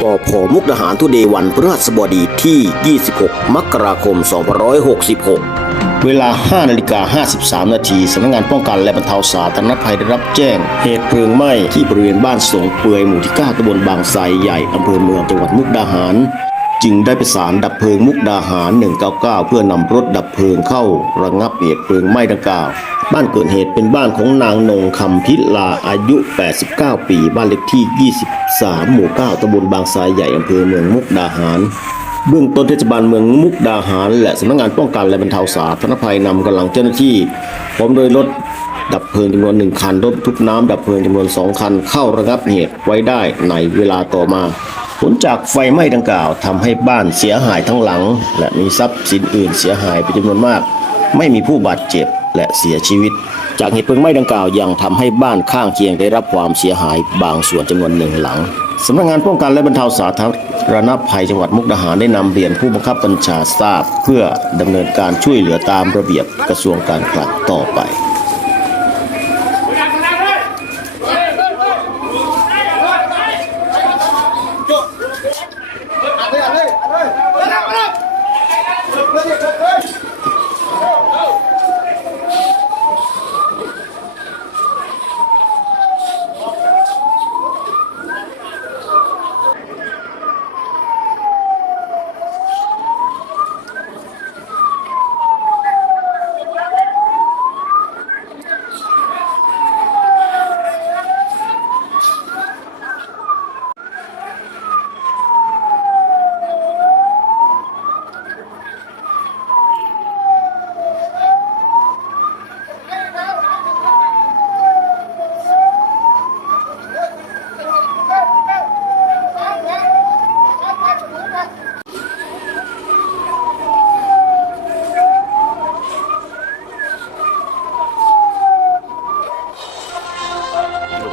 ปอพมุกดาหารทุเดวันพฤหัสบดีที่ 26 มกราคม 2566 เวลา 5 นาฬิกา 53 นาทีสำนักงานป้องกันและบรรเทาสาธารณภัยได้รับแจ้ง เหตุเพลิงไหม้ที่บริเวณบ้านสงเปือยหมู่ที่ 9ตำบลบางไทรใหญ่อำเภอเมืองจังหวัดมุกดาหาร จึงได้ประสานดับเพลิงมุกดาหาร 199 เพื่อนำรถดับเพลิงเข้าระงับเหตุเพลิงไหม้ดังกล่าว บ้านเกิดเหตุเป็นบ้านของนางนงคำพิลาอายุ 89 ปี บ้านเลขที่ 23 หมู่ 9ตำบลบางทรายใหญ่อำเภอเมืองมุกดาหารเบื้องต้นเทศบาลเมืองมุกดาหาร และสำนักงานป้องกันและบรรเทาสาธารณภัยนำกำลังเจ้าหน้าที่พร้อมโดยรถดับเพลิงจำนวนหนึ่งคันรถทุกน้ำดับเพลิงจำนวนสองคันเข้าระงับเหตุไว้ได้ในเวลาต่อมา ผลจากไฟไหม้ดังกล่าวทำให้บ้านเสียหายทั้งหลัง และมีทรัพย์สินอื่นเสียหายเป็นจำนวนมาก ไม่มีผู้บาดเจ็บและเสียชีวิต จากเหตุเพลิงไหม้ดังกล่าวยังทำให้บ้านข้างเคียงได้รับความเสียหายบางส่วนจำนวนหนึ่งหลังสำนักงานป้องกันและบรรเทาสาธารณภัยจังหวัดมุกดาหารได้นำเรียนผู้บังคับบัญชาทราบ เพื่อดำเนินการช่วยเหลือตามระเบียบกระทรวงการคลังต่อไป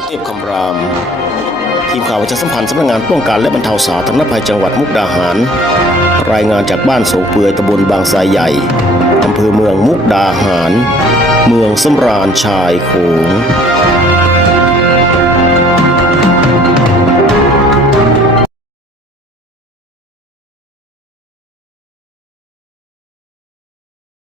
เทพคำราม ทีมข่าวประชาสัมพันธ์สำนักงานป้องกันและบรรเทาสาธารณภัยจังหวัดมุกดาหาร รายงานจากบ้านโสเปือยตำบลบางทรายใหญ่อำเภอเมืองมุกดาหาร เมืองสำราญชายโขง